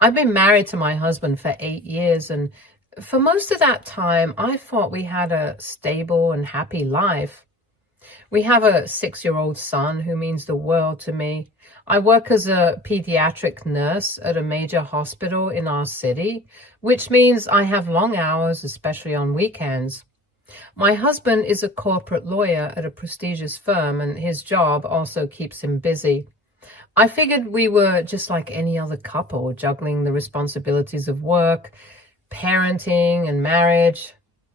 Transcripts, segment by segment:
I've been married to my husband for 8 years, and for most of that time, I thought we had a stable and happy life. We have a 6-year-old son who means the world to me. I work as a pediatric nurse at a major hospital in our city, which means I have long hours, especially on weekends. My husband is a corporate lawyer at a prestigious firm, and his job also keeps him busy. I figured we were just like any other couple, juggling the responsibilities of work, parenting, and marriage.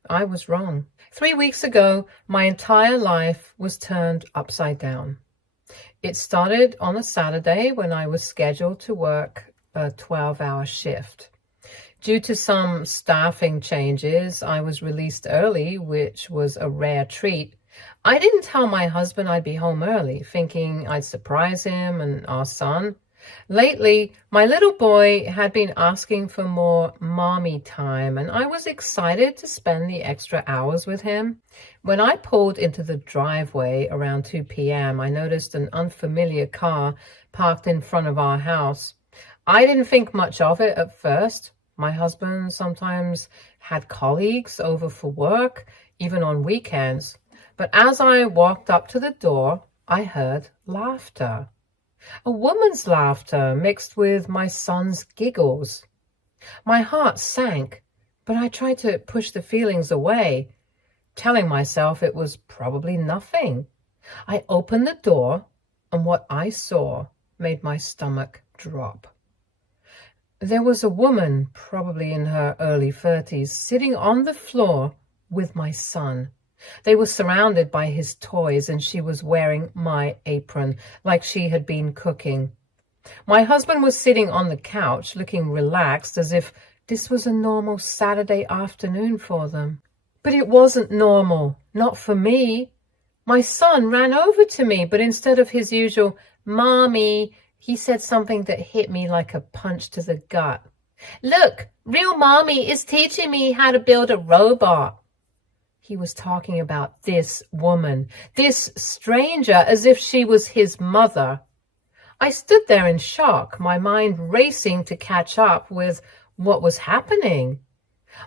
I was wrong. 3 weeks ago, my entire life was turned upside down. It started on a Saturday when I was scheduled to work a 12-hour shift. Due to some staffing changes, I was released early, which was a rare treat. I didn't tell my husband I'd be home early, thinking I'd surprise him and our son. Lately, my little boy had been asking for more mommy time, and I was excited to spend the extra hours with him. When I pulled into the driveway around 2 p.m., I noticed an unfamiliar car parked in front of our house. I didn't think much of it at first. My husband sometimes had colleagues over for work, even on weekends. But as I walked up to the door, I heard laughter. A woman's laughter mixed with my son's giggles. My heart sank, but I tried to push the feelings away, telling myself it was probably nothing. I opened the door, and what I saw made my stomach drop. There was a woman, probably in her early 30s, sitting on the floor with my son. They were surrounded by his toys, and she was wearing my apron, like she had been cooking. My husband was sitting on the couch, looking relaxed, as if this was a normal Saturday afternoon for them. But it wasn't normal, not for me. My son ran over to me, but instead of his usual, "Mommy," he said something that hit me like a punch to the gut. "Look, real mommy is teaching me how to build a robot." He was talking about this woman, this stranger, as if she was his mother. I stood there in shock, my mind racing to catch up with what was happening.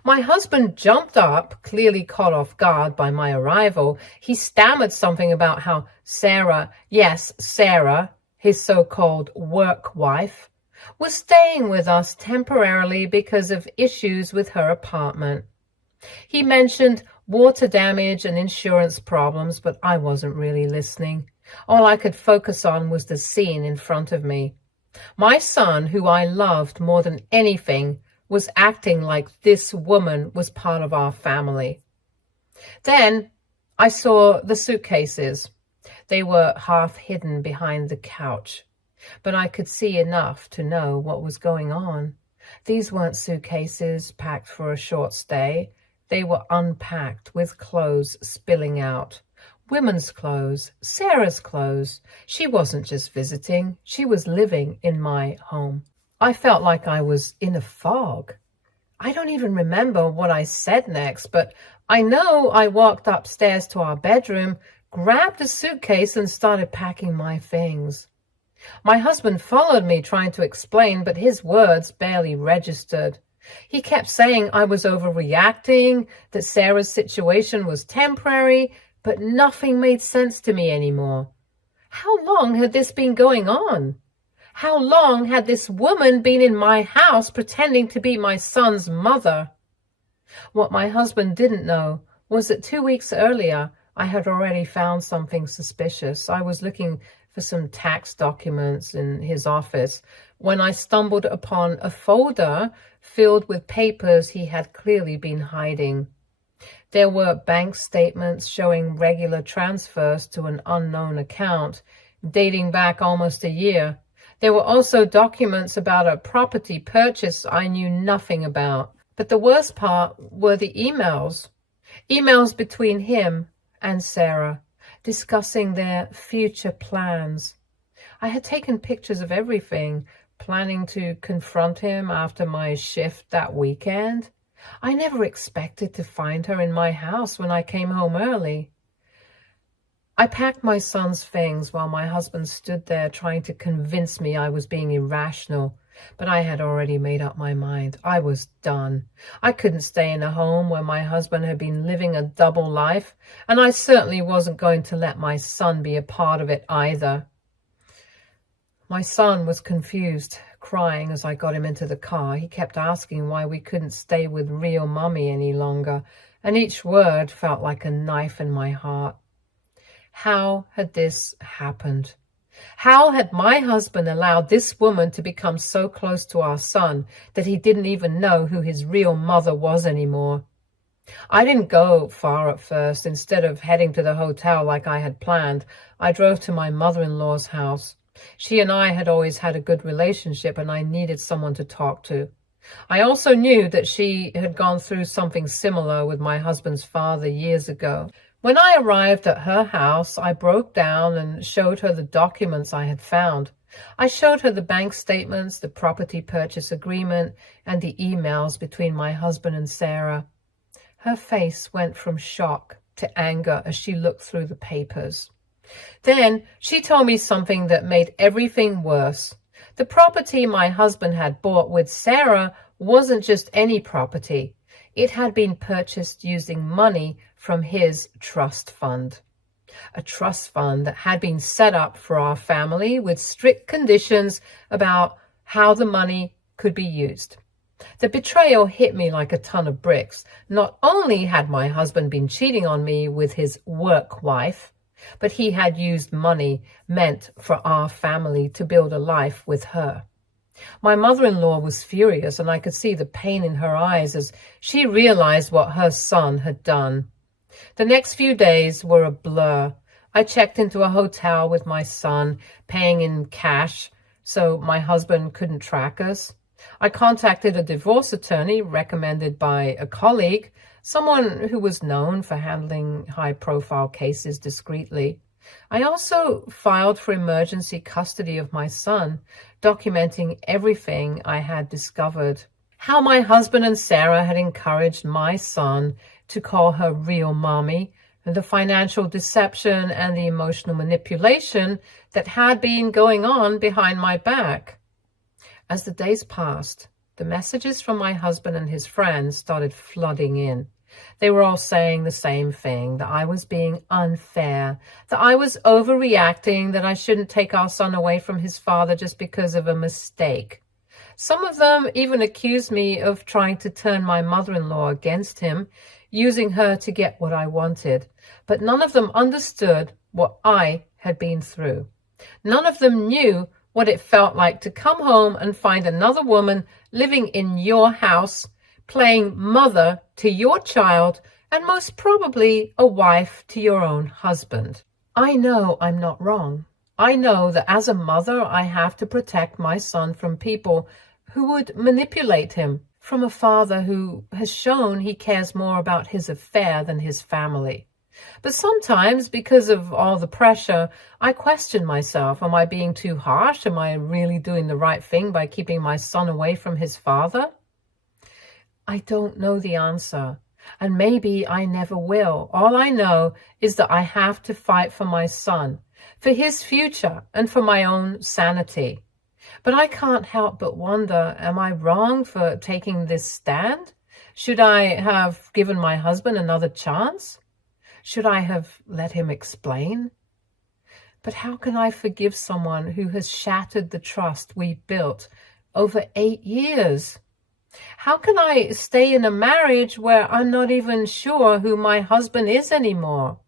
My husband jumped up, clearly caught off guard by my arrival. He stammered something about how Sarah, yes, Sarah, his so-called work wife, was staying with us temporarily because of issues with her apartment. He mentioned water damage and insurance problems, but I wasn't really listening. All I could focus on was the scene in front of me. My son, who I loved more than anything, was acting like this woman was part of our family. Then I saw the suitcases. They were half hidden behind the couch, but I could see enough to know what was going on. These weren't suitcases packed for a short stay. They were unpacked with clothes spilling out. Women's clothes, Sarah's clothes. She wasn't just visiting, she was living in my home. I felt like I was in a fog. I don't even remember what I said next, but I know I walked upstairs to our bedroom, grabbed a suitcase, and started packing my things. My husband followed me, trying to explain, but his words barely registered. He kept saying I was overreacting, that Sarah's situation was temporary, but nothing made sense to me anymore. How long had this been going on? How long had this woman been in my house pretending to be my son's mother? What my husband didn't know was that 2 weeks earlier, I had already found something suspicious. I was looking for some tax documents in his office when I stumbled upon a folder filled with papers he had clearly been hiding. There were bank statements showing regular transfers to an unknown account, dating back almost a year. There were also documents about a property purchase I knew nothing about. But the worst part were the emails. Emails between him and Sarah, discussing their future plans. I had taken pictures of everything, planning to confront him after my shift that weekend. I never expected to find her in my house when I came home early. I packed my son's things while my husband stood there trying to convince me I was being irrational. But I had already made up my mind. I was done. I couldn't stay in a home where my husband had been living a double life, and I certainly wasn't going to let my son be a part of it either. My son was confused, crying as I got him into the car. He kept asking why we couldn't stay with real Mummy any longer, and each word felt like a knife in my heart. How had this happened? How had my husband allowed this woman to become so close to our son that he didn't even know who his real mother was anymore? I didn't go far at first. Instead of heading to the hotel like I had planned, I drove to my mother-in-law's house. She and I had always had a good relationship, and I needed someone to talk to. I also knew that she had gone through something similar with my husband's father years ago. When I arrived at her house, I broke down and showed her the documents I had found. I showed her the bank statements, the property purchase agreement, and the emails between my husband and Sarah. Her face went from shock to anger as she looked through the papers. Then she told me something that made everything worse. The property my husband had bought with Sarah wasn't just any property. It had been purchased using money from his trust fund. A trust fund that had been set up for our family with strict conditions about how the money could be used. The betrayal hit me like a ton of bricks. Not only had my husband been cheating on me with his work wife, but he had used money meant for our family to build a life with her. My mother-in-law was furious, and I could see the pain in her eyes as she realized what her son had done. The next few days were a blur. I checked into a hotel with my son, paying in cash so my husband couldn't track us. I contacted a divorce attorney recommended by a colleague, someone who was known for handling high-profile cases discreetly. I also filed for emergency custody of my son, documenting everything I had discovered. How my husband and Sarah had encouraged my son to call her real mommy, and the financial deception and the emotional manipulation that had been going on behind my back. As the days passed, the messages from my husband and his friends started flooding in. They were all saying the same thing, that I was being unfair, that I was overreacting, that I shouldn't take our son away from his father just because of a mistake. Some of them even accused me of trying to turn my mother-in-law against him, using her to get what I wanted. But none of them understood what I had been through. None of them knew what it felt like to come home and find another woman living in your house, playing mother to your child, and most probably a wife to your own husband. I know I'm not wrong. I know that as a mother, I have to protect my son from people who would manipulate him, from a father who has shown he cares more about his affair than his family. But sometimes, because of all the pressure, I question myself. Am I being too harsh? Am I really doing the right thing by keeping my son away from his father? I don't know the answer, and maybe I never will. All I know is that I have to fight for my son, for his future, and for my own sanity. But I can't help but wonder, am I wrong for taking this stand? Should I have given my husband another chance? Should I have let him explain? But how can I forgive someone who has shattered the trust we built over 8 years? How can I stay in a marriage where I'm not even sure who my husband is anymore?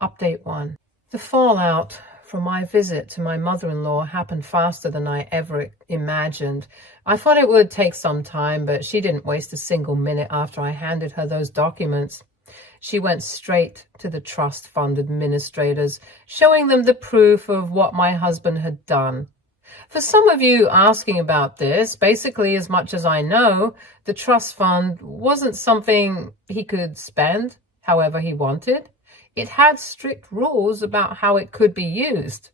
Update 1. The fallout from my visit to my mother-in-law happened faster than I ever imagined. I thought it would take some time, but she didn't waste a single minute after I handed her those documents. She went straight to the trust fund administrators, showing them the proof of what my husband had done. For some of you asking about this, basically, as much as I know, the trust fund wasn't something he could spend however he wanted. It had strict rules about how it could be used.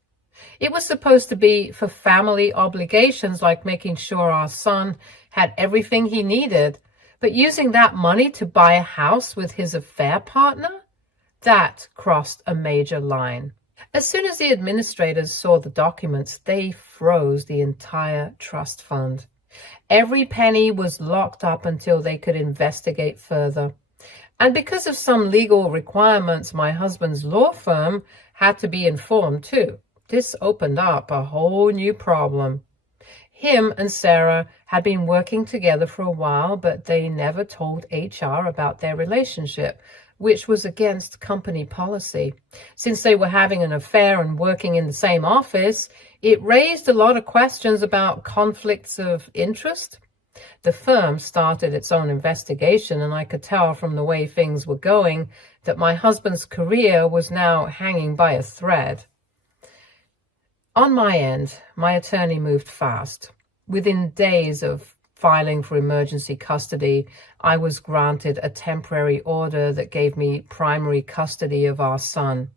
It was supposed to be for family obligations, like making sure our son had everything he needed. But using that money to buy a house with his affair partner? That crossed a major line. As soon as the administrators saw the documents, they froze the entire trust fund. Every penny was locked up until they could investigate further. And because of some legal requirements, my husband's law firm had to be informed too. This opened up a whole new problem. Him and Sarah had been working together for a while, but they never told HR about their relationship, which was against company policy. Since they were having an affair and working in the same office, it raised a lot of questions about conflicts of interest. The firm started its own investigation, and I could tell from the way things were going that my husband's career was now hanging by a thread. On my end, my attorney moved fast. Within days of filing for emergency custody, I was granted a temporary order that gave me primary custody of our son.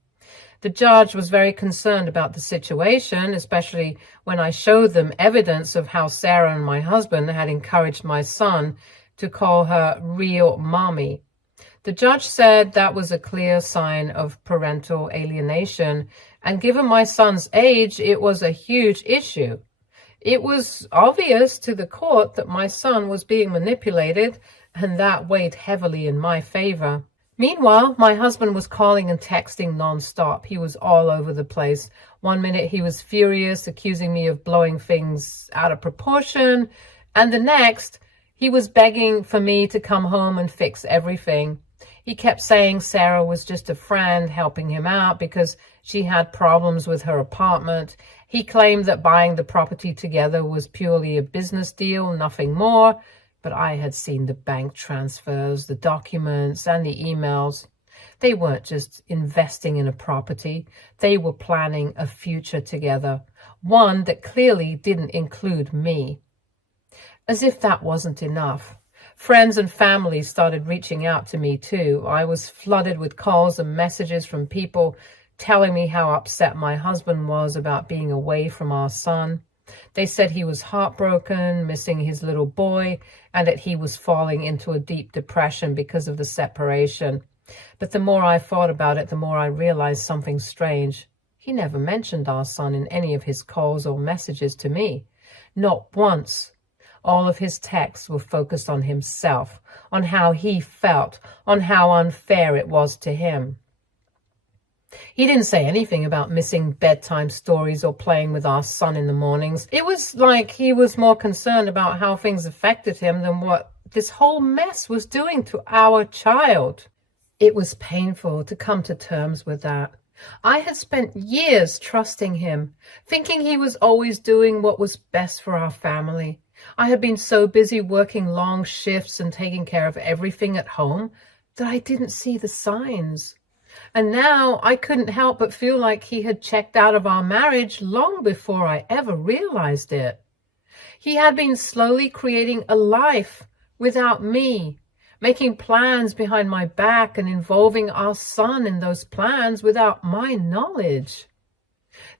The judge was very concerned about the situation, especially when I showed them evidence of how Sarah and my husband had encouraged my son to call her real mommy. The judge said that was a clear sign of parental alienation, and given my son's age, it was a huge issue. It was obvious to the court that my son was being manipulated, and that weighed heavily in my favor. Meanwhile, my husband was calling and texting nonstop. He was all over the place. One minute he was furious, accusing me of blowing things out of proportion, and the next, he was begging for me to come home and fix everything. He kept saying Sarah was just a friend helping him out because she had problems with her apartment. He claimed that buying the property together was purely a business deal, nothing more. But I had seen the bank transfers, the documents, and the emails. They weren't just investing in a property. They were planning a future together, one that clearly didn't include me. As if that wasn't enough, friends and family started reaching out to me too. I was flooded with calls and messages from people telling me how upset my husband was about being away from our son. They said he was heartbroken, missing his little boy, and that he was falling into a deep depression because of the separation. But the more I thought about it, the more I realized something strange. He never mentioned our son in any of his calls or messages to me. Not once. All of his texts were focused on himself, on how he felt, on how unfair it was to him. He didn't say anything about missing bedtime stories or playing with our son in the mornings. It was like he was more concerned about how things affected him than what this whole mess was doing to our child. It was painful to come to terms with that. I had spent years trusting him, thinking he was always doing what was best for our family. I had been so busy working long shifts and taking care of everything at home that I didn't see the signs. And now I couldn't help but feel like he had checked out of our marriage long before I ever realized it. He had been slowly creating a life without me, making plans behind my back and involving our son in those plans without my knowledge.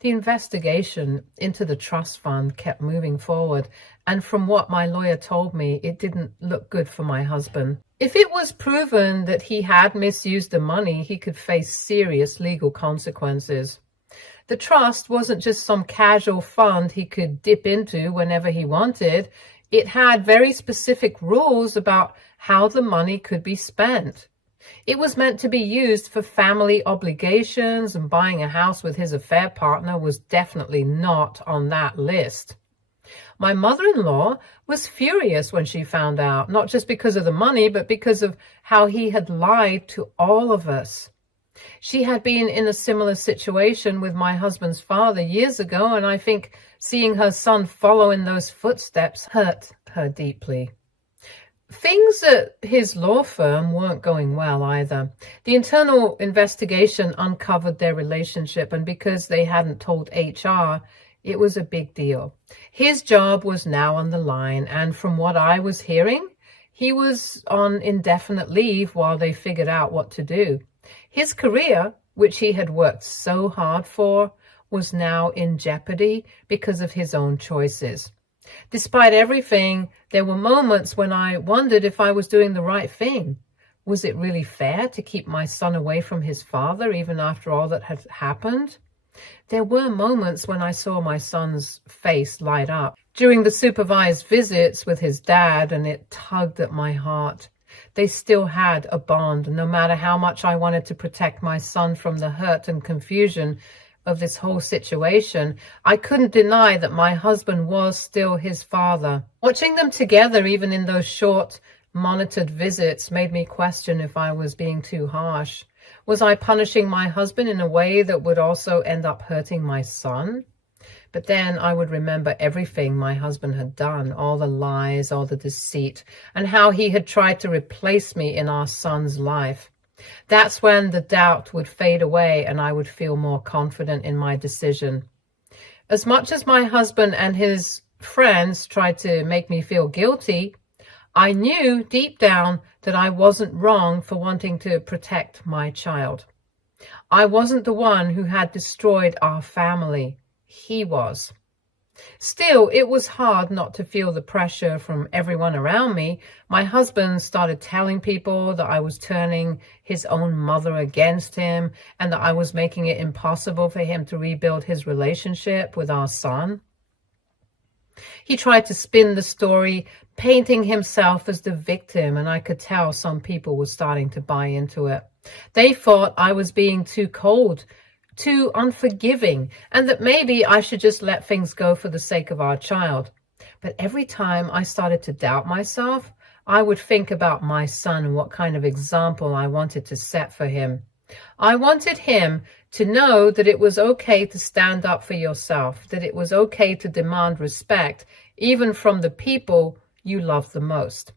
The investigation into the trust fund kept moving forward, and from what my lawyer told me, it didn't look good for my husband. If it was proven that he had misused the money, he could face serious legal consequences. The trust wasn't just some casual fund he could dip into whenever he wanted. It had very specific rules about how the money could be spent. It was meant to be used for family obligations, and buying a house with his affair partner was definitely not on that list. My mother-in-law was furious when she found out, not just because of the money, but because of how he had lied to all of us. She had been in a similar situation with my husband's father years ago, and I think seeing her son follow in those footsteps hurt her deeply. Things at his law firm weren't going well either. The internal investigation uncovered their relationship, and because they hadn't told HR, it was a big deal. His job was now on the line, and from what I was hearing, he was on indefinite leave while they figured out what to do. His career, which he had worked so hard for, was now in jeopardy because of his own choices. Despite everything, there were moments when I wondered if I was doing the right thing. Was it really fair to keep my son away from his father even after all that had happened? There were moments when I saw my son's face light up. during the supervised visits with his dad, and it tugged at my heart. They still had a bond, no matter how much I wanted to protect my son from the hurt and confusion of this whole situation. I couldn't deny that my husband was still his father. Watching them together, even in those short, monitored visits, made me question if I was being too harsh. Was I punishing my husband in a way that would also end up hurting my son? But then I would remember everything my husband had done, all the lies, all the deceit, and how he had tried to replace me in our son's life. That's when the doubt would fade away and I would feel more confident in my decision. As much as my husband and his friends tried to make me feel guilty, I knew deep down that I wasn't wrong for wanting to protect my child. I wasn't the one who had destroyed our family. He was. Still, it was hard not to feel the pressure from everyone around me. My husband started telling people that I was turning his own mother against him and that I was making it impossible for him to rebuild his relationship with our son. He tried to spin the story, painting himself as the victim, and I could tell some people were starting to buy into it. They thought I was being too cold, too unforgiving, and that maybe I should just let things go for the sake of our child. But every time I started to doubt myself, I would think about my son and what kind of example I wanted to set for him. I wanted him to know that it was okay to stand up for yourself, that it was okay to demand respect, even from the people you love the most.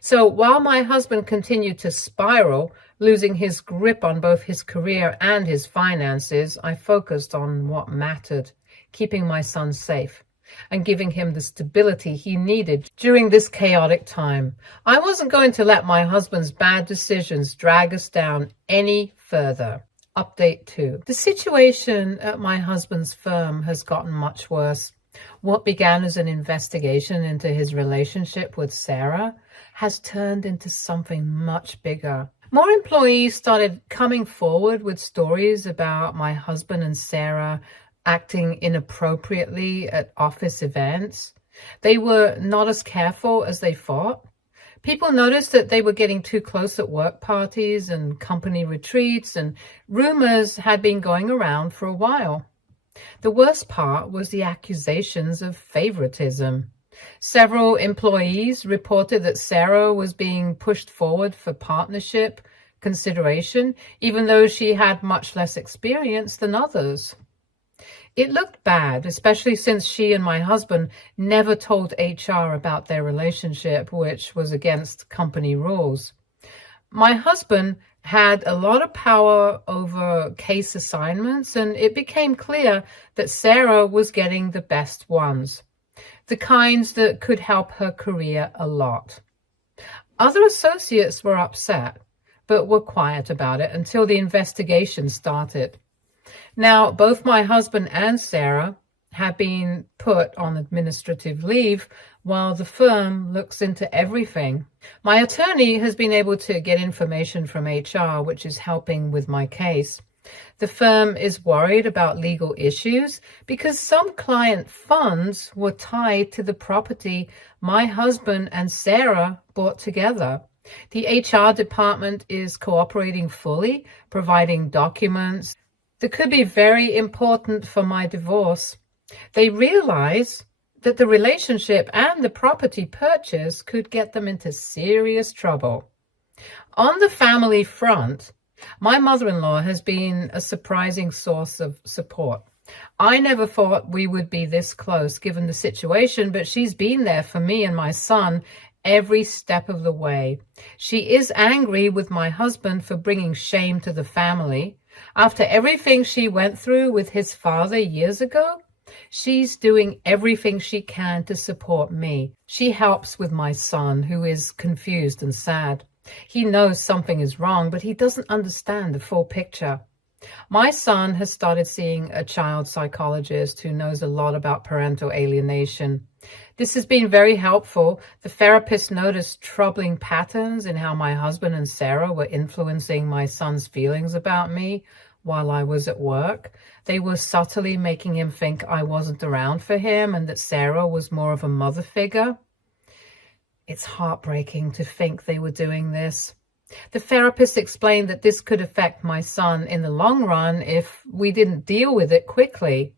So while my husband continued to spiral, losing his grip on both his career and his finances, I focused on what mattered, keeping my son safe and giving him the stability he needed during this chaotic time. I wasn't going to let my husband's bad decisions drag us down any further. Update 2. The situation at my husband's firm has gotten much worse. What began as an investigation into his relationship with Sarah has turned into something much bigger. More employees started coming forward with stories about my husband and Sarah acting inappropriately at office events. They were not as careful as they thought. People noticed that they were getting too close at work parties and company retreats, and rumors had been going around for a while. The worst part was the accusations of favoritism. Several employees reported that Sarah was being pushed forward for partnership consideration, even though she had much less experience than others. It looked bad, especially since she and my husband never told HR about their relationship, which was against company rules. My husband had a lot of power over case assignments, and it became clear that Sarah was getting the best ones, the kinds that could help her career a lot. Other associates were upset, but were quiet about it until the investigation started. Now, both my husband and Sarah have been put on administrative leave while the firm looks into everything. My attorney has been able to get information from HR, which is helping with my case. The firm is worried about legal issues because some client funds were tied to the property my husband and Sarah bought together. The HR department is cooperating fully, providing documents that could be very important for my divorce. They realize that the relationship and the property purchase could get them into serious trouble. On the family front, my mother-in-law has been a surprising source of support. I never thought we would be this close given the situation, but she's been there for me and my son every step of the way. She is angry with my husband for bringing shame to the family. After everything she went through with his father years ago, she's doing everything she can to support me. She helps with my son, who is confused and sad. He knows something is wrong, but he doesn't understand the full picture. My son has started seeing a child psychologist who knows a lot about parental alienation. This has been very helpful. The therapist noticed troubling patterns in how my husband and Sarah were influencing my son's feelings about me while I was at work. They were subtly making him think I wasn't around for him and that Sarah was more of a mother figure. It's heartbreaking to think they were doing this. The therapist explained that this could affect my son in the long run if we didn't deal with it quickly.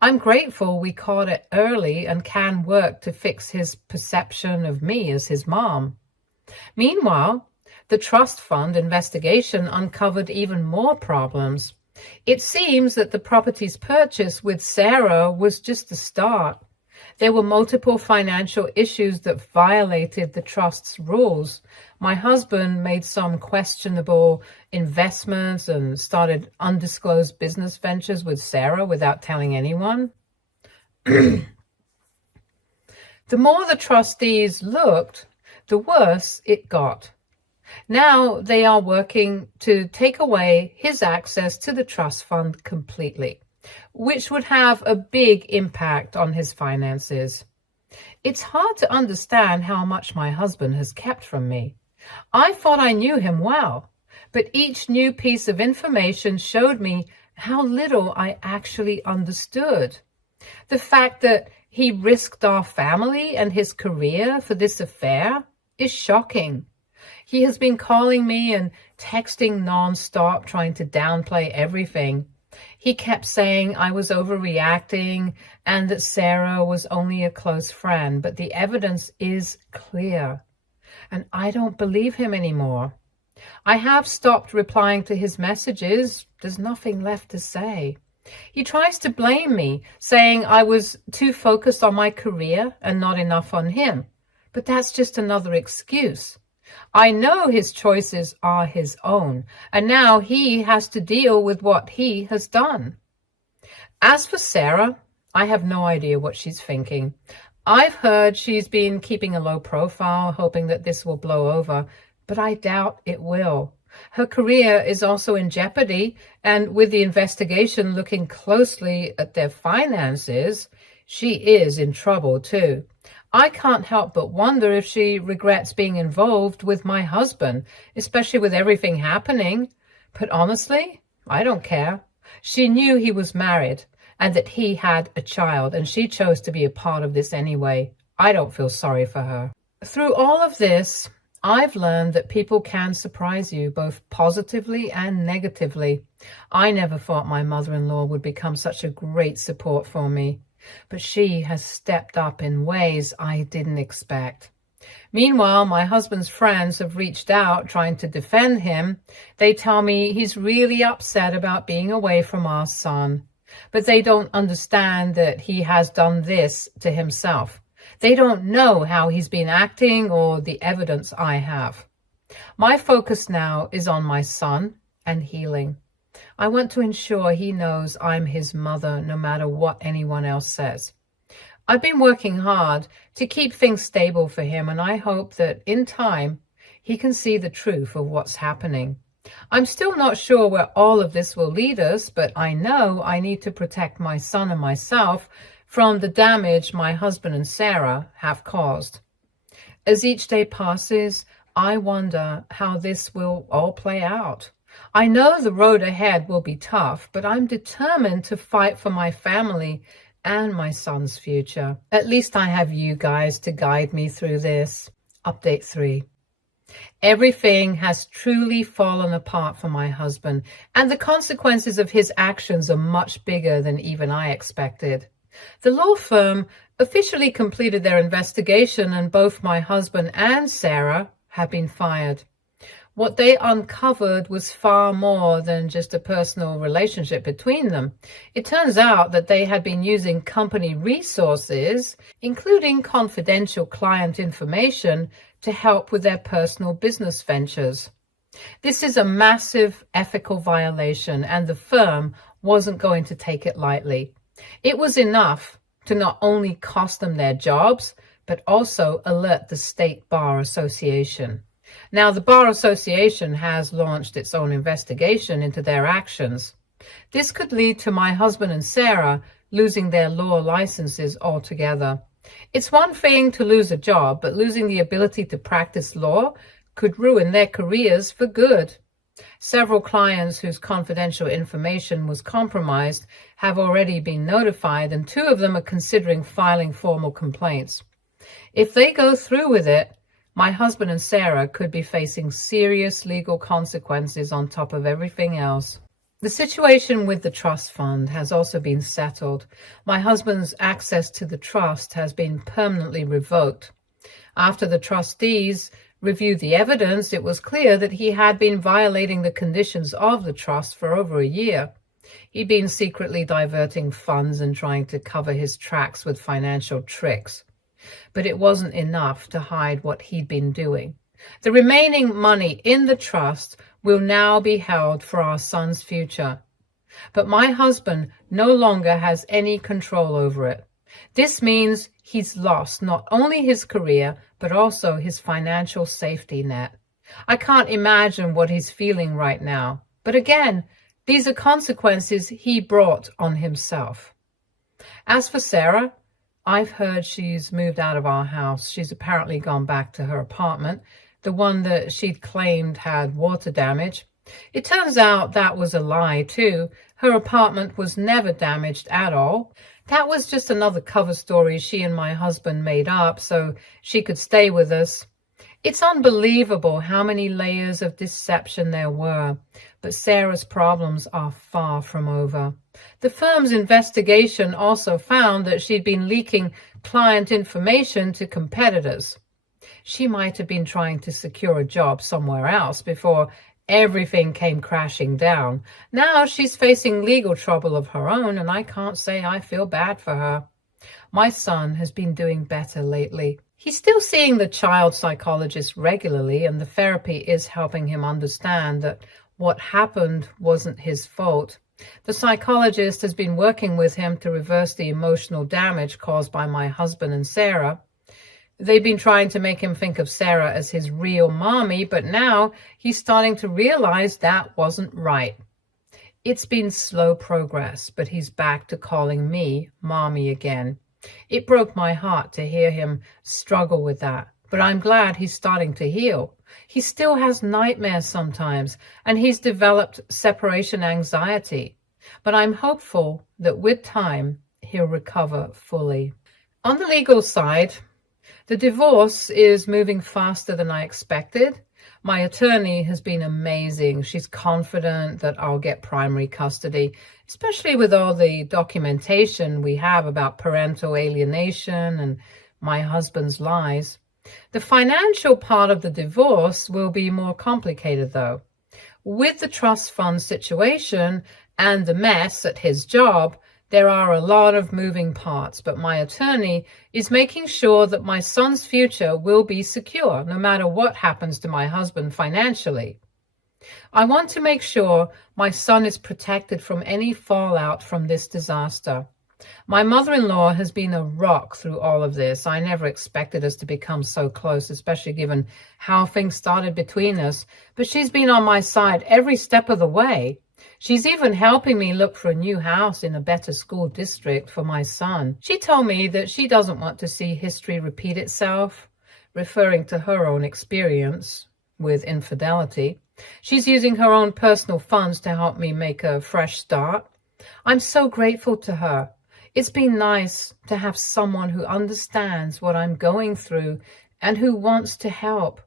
I'm grateful we caught it early and can work to fix his perception of me as his mom. Meanwhile, the trust fund investigation uncovered even more problems. It seems that the property's purchase with Sarah was just the start. There were multiple financial issues that violated the trust's rules. My husband made some questionable investments and started undisclosed business ventures with Sarah without telling anyone. The more the trustees looked, the worse it got. Now they are working to take away his access to the trust fund completely, which would have a big impact on his finances. It's hard to understand how much my husband has kept from me. I thought I knew him well, but each new piece of information showed me how little I actually understood. The fact that he risked our family and his career for this affair is shocking. He has been calling me and texting nonstop, trying to downplay everything. He kept saying I was overreacting and that Sarah was only a close friend, but the evidence is clear, and I don't believe him anymore. I have stopped replying to his messages. There's nothing left to say. He tries to blame me, saying I was too focused on my career and not enough on him, but that's just another excuse. I know his choices are his own, and now he has to deal with what he has done. As for Sarah, I have no idea what she's thinking. I've heard she's been keeping a low profile, hoping that this will blow over, but I doubt it will. Her career is also in jeopardy, and with the investigation looking closely at their finances, she is in trouble too. I can't help but wonder if she regrets being involved with my husband, especially with everything happening. But honestly, I don't care. She knew he was married and that he had a child, and she chose to be a part of this anyway. I don't feel sorry for her. Through all of this, I've learned that people can surprise you both positively and negatively. I never thought my mother-in-law would become such a great support for me, but she has stepped up in ways I didn't expect. Meanwhile, my husband's friends have reached out trying to defend him. They tell me he's really upset about being away from our son, but they don't understand that he has done this to himself. They don't know how he's been acting or the evidence I have. My focus now is on my son and healing. I want to ensure he knows I'm his mother no matter what anyone else says. I've been working hard to keep things stable for him, and I hope that in time he can see the truth of what's happening. I'm still not sure where all of this will lead us, but I know I need to protect my son and myself from the damage my husband and Sarah have caused. As each day passes, I wonder how this will all play out. I know the road ahead will be tough, but I'm determined to fight for my family and my son's future. At least I have you guys to guide me through this. Update 3. Everything has truly fallen apart for my husband, and the consequences of his actions are much bigger than even I expected. The law firm officially completed their investigation, and both my husband and Sarah have been fired. What they uncovered was far more than just a personal relationship between them. It turns out that they had been using company resources, including confidential client information, to help with their personal business ventures. This is a massive ethical violation, and the firm wasn't going to take it lightly. It was enough to not only cost them their jobs, but also alert the State Bar Association. Now, the Bar Association has launched its own investigation into their actions. This could lead to my husband and Sarah losing their law licenses altogether. It's one thing to lose a job, but losing the ability to practice law could ruin their careers for good. Several clients whose confidential information was compromised have already been notified, and 2 of them are considering filing formal complaints. If they go through with it, my husband and Sarah could be facing serious legal consequences on top of everything else. The situation with the trust fund has also been settled. My husband's access to the trust has been permanently revoked. After the trustees reviewed the evidence, it was clear that he had been violating the conditions of the trust for over a year. He'd been secretly diverting funds and trying to cover his tracks with financial tricks. But it wasn't enough to hide what he'd been doing. The remaining money in the trust will now be held for our son's future. But my husband no longer has any control over it. This means he's lost not only his career, but also his financial safety net. I can't imagine what he's feeling right now. But again, these are consequences he brought on himself. As for Sarah, I've heard she's moved out of our house. She's apparently gone back to her apartment, the one that she'd claimed had water damage. It turns out that was a lie, too. Her apartment was never damaged at all. That was just another cover story she and my husband made up so she could stay with us. It's unbelievable how many layers of deception there were, but Sarah's problems are far from over. The firm's investigation also found that she'd been leaking client information to competitors. She might have been trying to secure a job somewhere else before everything came crashing down. Now she's facing legal trouble of her own, and I can't say I feel bad for her. My son has been doing better lately. He's still seeing the child psychologist regularly, and the therapy is helping him understand that what happened wasn't his fault. The psychologist has been working with him to reverse the emotional damage caused by my husband and Sarah. They've been trying to make him think of Sarah as his real mommy, but now he's starting to realize that wasn't right. It's been slow progress, but he's back to calling me mommy again. It broke my heart to hear him struggle with that, but I'm glad he's starting to heal. He still has nightmares sometimes, and he's developed separation anxiety, but I'm hopeful that with time he'll recover fully. On the legal side, the divorce is moving faster than I expected. My attorney has been amazing. She's confident that I'll get primary custody, especially with all the documentation we have about parental alienation and my husband's lies. The financial part of the divorce will be more complicated, though. With the trust fund situation and the mess at his job, there are a lot of moving parts, but my attorney is making sure that my son's future will be secure, no matter what happens to my husband financially. I want to make sure my son is protected from any fallout from this disaster. My mother-in-law has been a rock through all of this. I never expected us to become so close, especially given how things started between us, but she's been on my side every step of the way. She's even helping me look for a new house in a better school district for my son. She told me that she doesn't want to see history repeat itself, referring to her own experience with infidelity. She's using her own personal funds to help me make a fresh start. I'm so grateful to her. It's been nice to have someone who understands what I'm going through and who wants to help.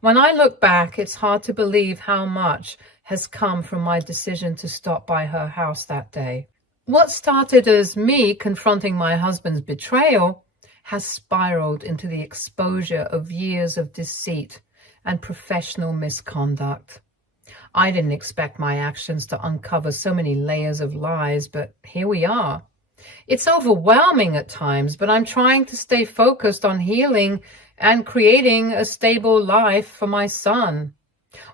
When I look back, it's hard to believe how much has come from my decision to stop by her house that day. What started as me confronting my husband's betrayal has spiraled into the exposure of years of deceit and professional misconduct. I didn't expect my actions to uncover so many layers of lies, but here we are. It's overwhelming at times, but I'm trying to stay focused on healing and creating a stable life for my son.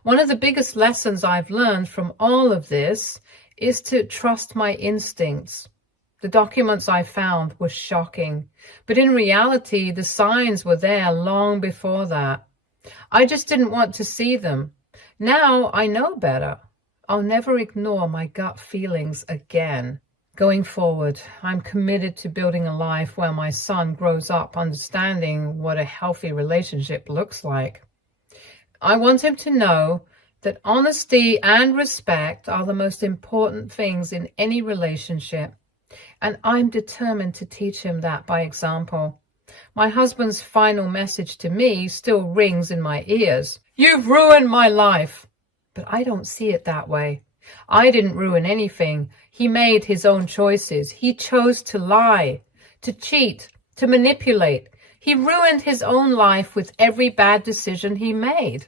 One of the biggest lessons I've learned from all of this is to trust my instincts. The documents I found were shocking, but in reality, the signs were there long before that. I just didn't want to see them. Now I know better. I'll never ignore my gut feelings again. Going forward, I'm committed to building a life where my son grows up understanding what a healthy relationship looks like. I want him to know that honesty and respect are the most important things in any relationship. And I'm determined to teach him that by example. My husband's final message to me still rings in my ears. You've ruined my life. But I don't see it that way. I didn't ruin anything. He made his own choices. He chose to lie, to cheat, to manipulate. He ruined his own life with every bad decision he made.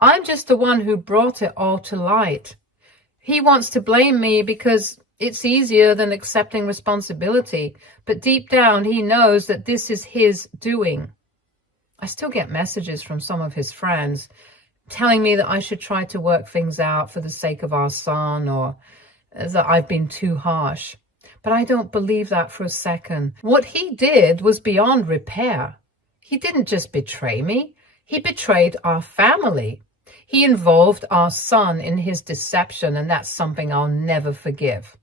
I'm just the one who brought it all to light. He wants to blame me because it's easier than accepting responsibility, but deep down he knows that this is his doing. I still get messages from some of his friends telling me that I should try to work things out for the sake of our son, or that I've been too harsh. But I don't believe that for a second. What he did was beyond repair. He didn't just betray me. He betrayed our family. He involved our son in his deception, and that's something I'll never forgive.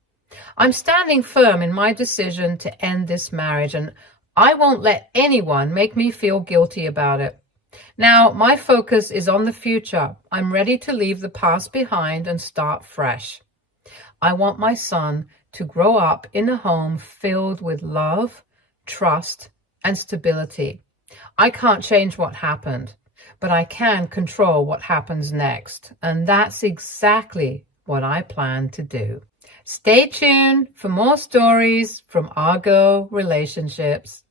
I'm standing firm in my decision to end this marriage, and I won't let anyone make me feel guilty about it. Now, my focus is on the future. I'm ready to leave the past behind and start fresh. I want my son to grow up in a home filled with love, trust, and stability. I can't change what happened, but I can control what happens next. And that's exactly what I plan to do. Stay tuned for more stories from Our Girl Relationships.